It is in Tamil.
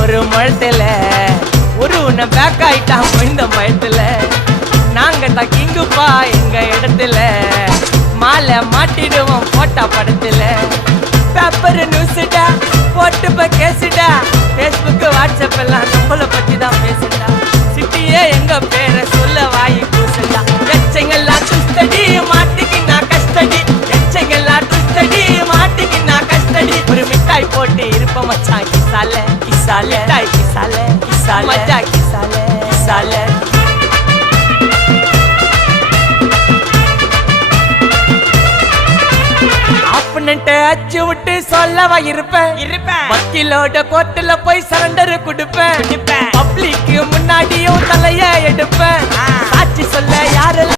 ஒரு மழத்துல ஒரு உன்னை பேக் ஆயிட்டான் இந்த மயத்துல நாங்க தான் கிங்குப்பா எங்க இடத்துல மாலை மாட்டிடுவோம் போட்டா படத்துல பேப்பர் நியூஸ்டா போட்டு கேசுடா Facebook வாட்ஸ்அப் எல்லாம் நம்மள பத்தி தான் பேசுடா சிட்டியே எங்க பேரை சொல்ல வாய் கூசுடா எச்சங்கெல்லாம் துஸ்தடி மாட்டிக்கு நான் கஸ்டடி எச்சங்கெல்லாம் துஸ்தடி மாட்டிக்கு நான் கஸ்டடி ஒரு மிட்டாய் போட்டு இருப்ப மச்சான் கிசால கிசால மிட்டாய் கிசால கிசால மச்சா கிசால கிசால அச்சு விட்டு சொல்லவா இருப்பேன் வக்கீலோட கோர்ட்டுல போய் சரண்டர் கொடுப்பேன் பப்ளிக்கு முன்னாடியும் தலைய எடுப்பேன் சாட்சி சொல்ல யாரு